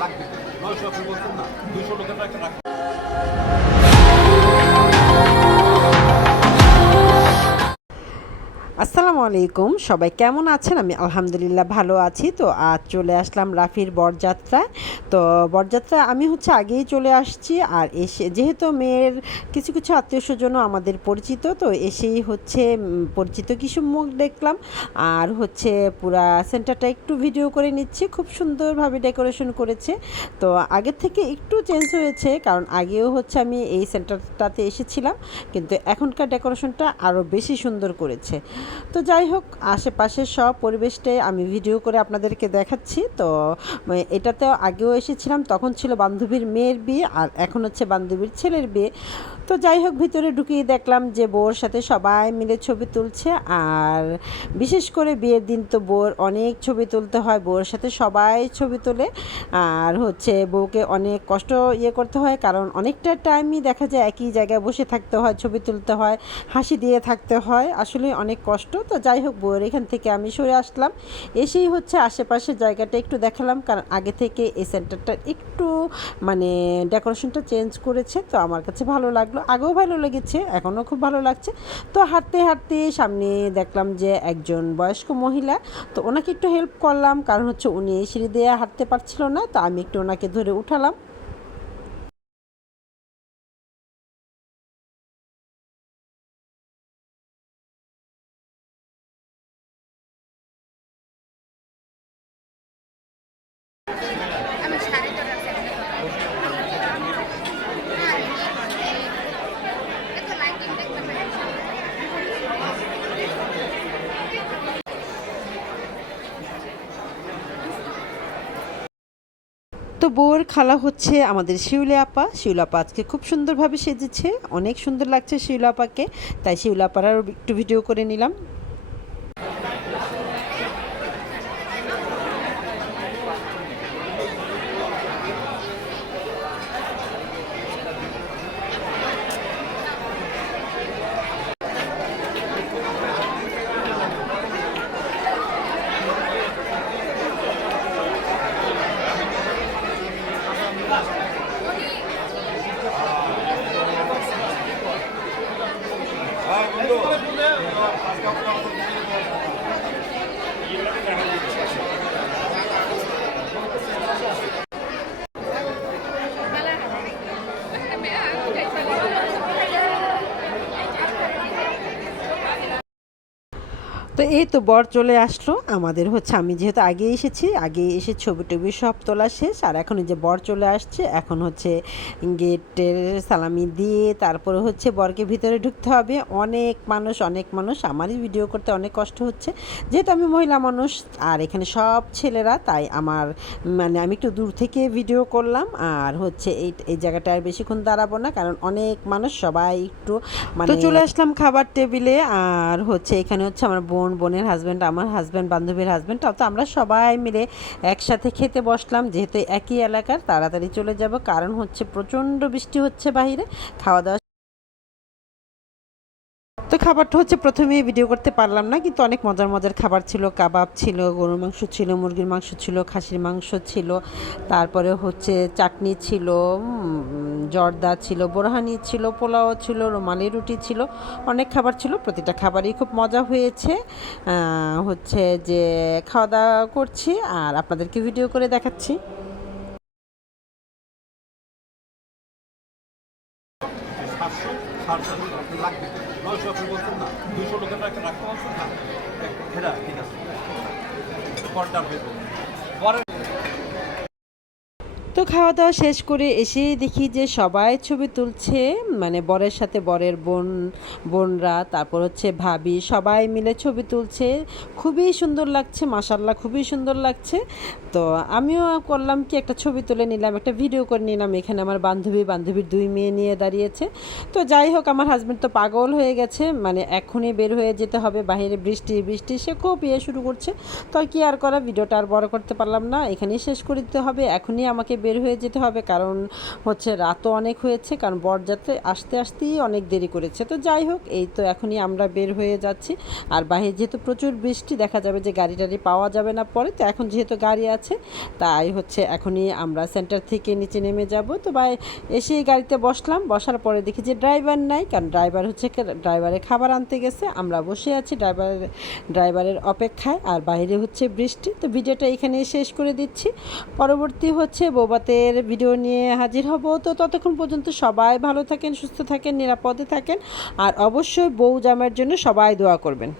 লাগবে 900 আপনি বলছেন না 200 লোকের একটা রাখবেন। আসসালামু আলাইকুম, সবাই কেমন আছেন? আমি আলহামদুলিল্লাহ ভালো আছি। তো আজ চলে আসলাম রাফির বরযাত্রায়। তো বরযাত্রা আমি আগেই চলে আসছি, আর এসে যেহেতু মেয়ের কিছু কিছু আত্মীয় স্বজনও আমাদের পরিচিত, তো এসেই পরিচিত কিছু মুখ দেখলাম, আর পুরা সেন্টারটা একটু ভিডিও করে নিচ্ছি। খুব সুন্দরভাবে ডেকোরেশন করেছে। তো আগের থেকে একটু চেঞ্জ হয়েছে, কারণ আগেও আমি এই সেন্টারটাতে এসেছিলাম, কিন্তু এখনকার ডেকোরেশনটা আরও বেশি সুন্দর করেছে। তো যাই হোক, আশেপাশের সব পরিবেশটাই আমি ভিডিও করে আপনাদেরকে দেখাচ্ছি। তো এটাতেও আগেও এসেছিলাম, তখন ছিল বান্ধবীর মেয়ের বিয়ে, আর এখন বান্ধবীর ছেলের বিয়ে। তো যাই হোক, ভিতরে ঢুকিয়ে দেখলাম যে বউর সাথে সবাই মিলে ছবি তুলছে, আর বিশেষ করে বিয়ের দিন তো বউর অনেক ছবি তুলতে হয়, বউর সাথে সবাই ছবি তোলে। আর বউকে অনেক কষ্ট করতে হয়, কারণ অনেকটা টাইমই দেখা যায় একই জায়গায় বসে থাকতে হয়, ছবি তুলতে হয়, হাসি দিয়ে থাকতে হয়, আসলে অনেক কষ্ট। তো যাই হোক, বউয়ের এখান থেকে আমি সরে আসলাম, এসেই আশেপাশের জায়গাটা একটু দেখালাম, কারণ আগে থেকে এই সেন্টারটা একটু ডেকোরেশনটা চেঞ্জ করেছে। তো আমার কাছে ভালো লাগলো, আগেও ভালো লেগেছে, এখনও খুব ভালো লাগছে। তো হাঁটতে হাঁটতে সামনে দেখলাম যে একজন বয়স্ক মহিলা, তো ওনাকে একটু হেল্প করলাম, কারণ উনি সিঁড়ি দিয়ে হাঁটতে পারছিল না, তো আমি একটু ওনাকে ধরে উঠালাম। তো বউয়ের খালা আমাদের শিউলি আপা আজকে খুব সুন্দরভাবে সেজেছে, অনেক সুন্দর লাগছে শিউলি আপাকে, তাই শিউলি আপারও একটু ভিডিও করে নিলাম। তো এই তো বর চলে আসলো আমাদের, আমি যেহেতু আগে এসেছি, আগে এসে ছবি টবি সব তোলা শেষ, আর এখন যে বর চলে আসছে, এখন গেটের সালামি দিয়ে তারপরে বরকে ভিতরে ঢুকতে হবে। অনেক মানুষ আমারই ভিডিও করতে অনেক কষ্ট হচ্ছে, যেহেতু আমি মহিলা মানুষ আর এখানে সব ছেলেরা, তাই আমার আমি একটু দূর থেকে ভিডিও করলাম। আর এই জায়গাটা আর বেশিক্ষণ দাঁড়াবো না, কারণ অনেক মানুষ, সবাই একটু তো চলে আসলাম খাবার টেবিলে। আর এখানে আমার বোনের হাজব্যান্ড, আমার হাজব্যান্ড, বান্ধবীর হাজব্যান্ড, তো আমরা সবাই মিলে একসাথে খেতে বসলাম, যেহেতু একই এলাকার, তাড়াতাড়ি চলে যাব, কারণ প্রচণ্ড বৃষ্টি হচ্ছে বাইরে। খাওয়া দাওয়া তো খাবারটা প্রথমেই ভিডিও করতে পারলাম না, কিন্তু অনেক মজার মজার খাবার ছিল, কাবাব ছিল, গরুর মাংস ছিল, মুরগির মাংস ছিল, খাসির মাংস ছিল, তারপরে চাটনি ছিল, জর্দা ছিল, বোরহানি ছিল, পোলাও ছিল, রুমালি রুটি ছিল, অনেক খাবার ছিল, প্রতিটা খাবারই খুব মজা হয়েছে। যে খাওয়া দাওয়া করছি আর আপনাদেরকে ভিডিও করে দেখাচ্ছি। লাগবে 900 আপনি বলছেন না 200 লোকের একটা রাখতে পারছেন না, ঠিক আছে কন্টাক্ট হয়ে পরে। তো খাওয়া দাওয়া শেষ করে এসে দেখি যে সবাই ছবি তুলছে, বরের সাথে বরের বোনরা, তারপর ভাবি, সবাই মিলে ছবি তুলছে। খুবই সুন্দর লাগছে, মাশাআল্লাহ খুবই সুন্দর লাগছে। তো আমিও করলাম কি একটা ছবি তুলে নিলাম, একটা ভিডিও করে নিলাম। এখানে আমার বান্ধবীর 2 মেয়ে নিয়ে দাঁড়িয়েছে। তো যাই হোক, আমার হাজব্যান্ড তো পাগল হয়ে গেছে, মানে এখনই বের হয়ে যেতে হবে, বাইরে বৃষ্টি সে খুব শুরু করছে। তো আর কি আর করা, ভিডিওটা আর বড় করতে পারলাম না, এখানেই শেষ করে দিতে হবে। এখনই আমাকে বের হয়ে যেতে হবে, কারণ হচ্ছে রাতও অনেক হয়েছে, কারণ বরযাত্রায় আসতেই অনেক দেরি করেছে। তো যাই হোক, এই তো এখনই আমরা বের হয়ে যাচ্ছি। আর বাইরে যেহেতু প্রচুর বৃষ্টি, দেখা যাবে যে গাড়ি টাড়ি পাওয়া যাবে না পরে। তো এখন যেহেতু গাড়ি আছে, তাই হচ্ছে এখনই আমরা সেন্টার থেকে নিচে নেমে যাব। তো এসেই গাড়িতে বসলাম, বসার পরে দেখি যে ড্রাইভার নাই, কারণ ড্রাইভারের খাবার আনতে গেছে। আমরা বসে আছি ড্রাইভারের অপেক্ষায়, আর বাইরে হচ্ছে বৃষ্টি। তো ভিডিওটা এখানেই শেষ করে দিচ্ছি, পরবর্তী হচ্ছে বৌভাতের ভিডিও নিয়ে হাজির হব। তো ততক্ষণ পর্যন্ত সবাই ভালো থাকেন, সুস্থ থাকেন, নিরাপদে থাকেন, আর অবশ্যই বউ জামাইয়ের জন্য সবাই দোয়া করবেন।